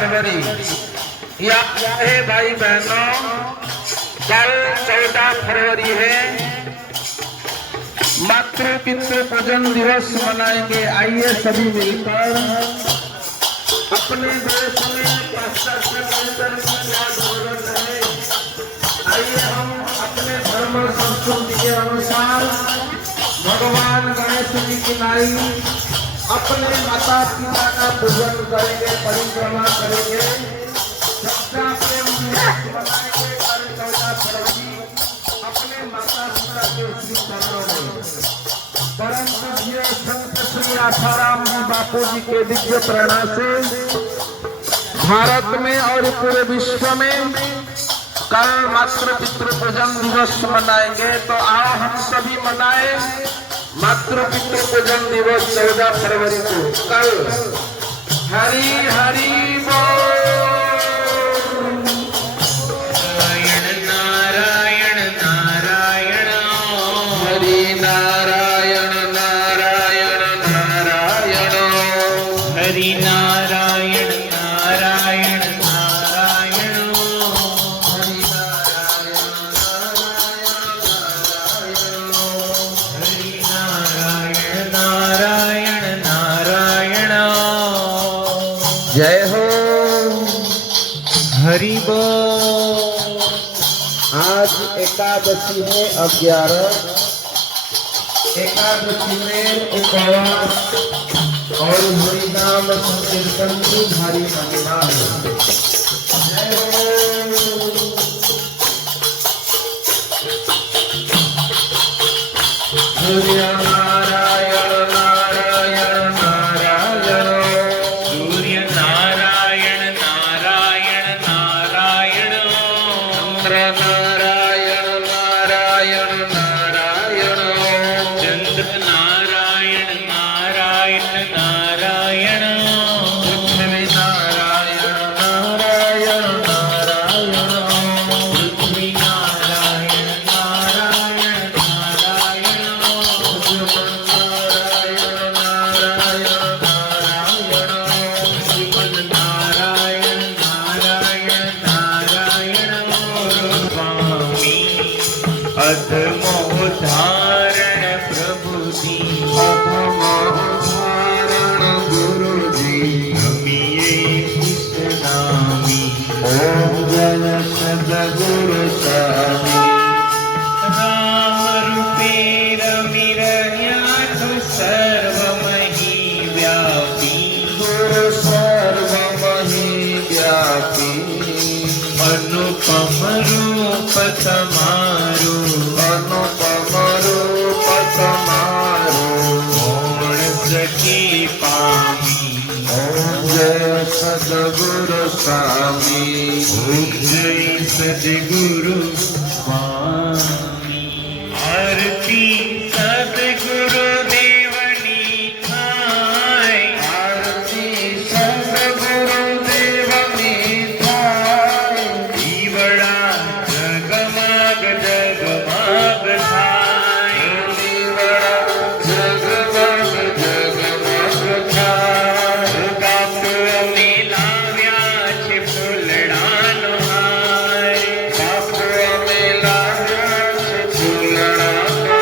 फरवरी या है भाई बहनों, कल 14 फरवरी है, मातृ पितृ पूजन दिवस मनाएंगे। आइए सभी मिलकर अपने देश में पाश्चात्य कल्चर की क्या जरूरत है, आइए हम अपने धर्म और संस्कृति के अनुसार भगवान गणेश जी की लाई अपने माता पिता का पूजन करेंगे, परिक्रमा करेंगे, सबका प्रेम दिवस मनाएंगे। कल 14 फरवरी अपने माता पिता के श्री चरणों में परम पूज्य संत श्री आसाराम जी बापू जी के दिव्य प्रेरणा से भारत में और पूरे विश्व में कल मातृ पितृ पूजन दिवस मनाएंगे। तो आओ हम सभी मनाए मातृ पितृ पूजन दिवस 14 फरवरी को कल। हरि हरि बोल। नारायण नारायण हरि नारायण नारायण नारायण हरि नारायण नारायण नारायण हरि नारायण नारायण नारायण। जय हो हरि बोल। आज एकादशी है 11, एकादशी में उपवास और हरि नाम संकीर्तन की भारी महिमा है। जय हो। सूर्य नारायण नारायण नारायण सूर्य नारायण नारायण नारायण चंद्र नारायण नारायण नारायण चंद्र नारायण नारायण नारायण पृथ्वी नारायण नारायण नारायण पृथ्वी नारायण नारायण नारायण भगवान नारायण नारायण नारायण श्रीमन नारायण नारायण नारायण स्वामी अधमोधारण प्रभु जी अधमोधारण गुरु जी नमिये कृष्णामी ओम जय सद्गुरु स्वामी राम रूपे रमि रह्याथ सर्वमहि व्यापी गुरु सर्वमहि व्यापी अनुपम रूप समारो अनुपम रूप समारो कौन सके पामी ओम जय सद्गुरु स्वामी ओम जय सद्गुरु स्वामी। आरती सद्गुरु देवनी थाय आरती सद्गुरु देवनी थाय दीवड़ा जगमग जगमग थाय दीवड़ा जगमग जगमग थाय गाप में लाव्या छे फूलड़ानो हाय गाप में लाव्या छे फूलड़ानो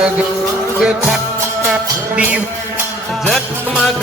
जगमग था जगमग जगमग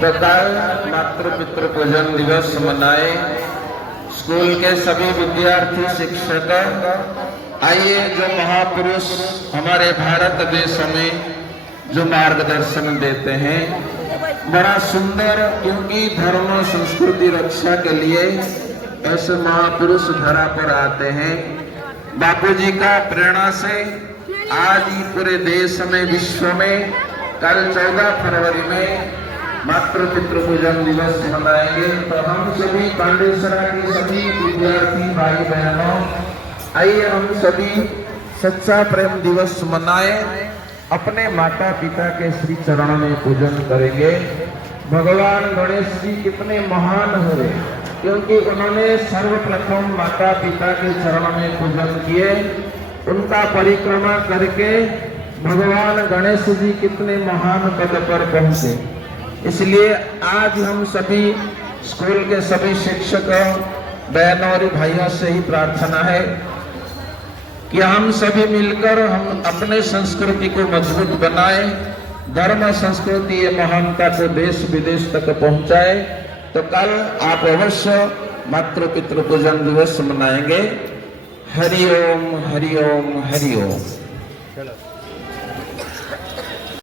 तो कल मातृ पितृ पूजन दिवस मनाए स्कूल के सभी विद्यार्थी शिक्षक आइए जो महापुरुष हमारे भारत देश में जो मार्गदर्शन देते हैं बड़ा सुंदर, क्योंकि धर्म संस्कृति रक्षा के लिए ऐसे महापुरुष धरा पर आते हैं। बापूजी का प्रेरणा से आज ही पूरे देश में विश्व में कल 14 फरवरी में मातृ पितृ पूजन दिवस मनाएंगे। तो हम सभी पांडेसरा के सभी विद्यार्थी भाई बहनों आइए हम सभी सच्चा प्रेम दिवस मनाए, अपने माता पिता के श्री चरण में पूजन करेंगे। भगवान गणेश जी कितने महान हुए, क्योंकि उन्होंने सर्वप्रथम माता पिता के चरण में पूजन किए, उनका परिक्रमा करके भगवान गणेश जी कितने महान पद पर पहुंचे। इसलिए आज हम सभी स्कूल के सभी शिक्षक बहनों और भाइयों से ही प्रार्थना है कि हम सभी मिलकर हम अपने संस्कृति को मजबूत बनाएं, धर्म संस्कृति ये महानता को देश विदेश तक पहुंचाए। तो कल आप अवश्य मातृ पितृ पूजन दिवस मनाएंगे। हरि ओम हरि ओम हरि ओम।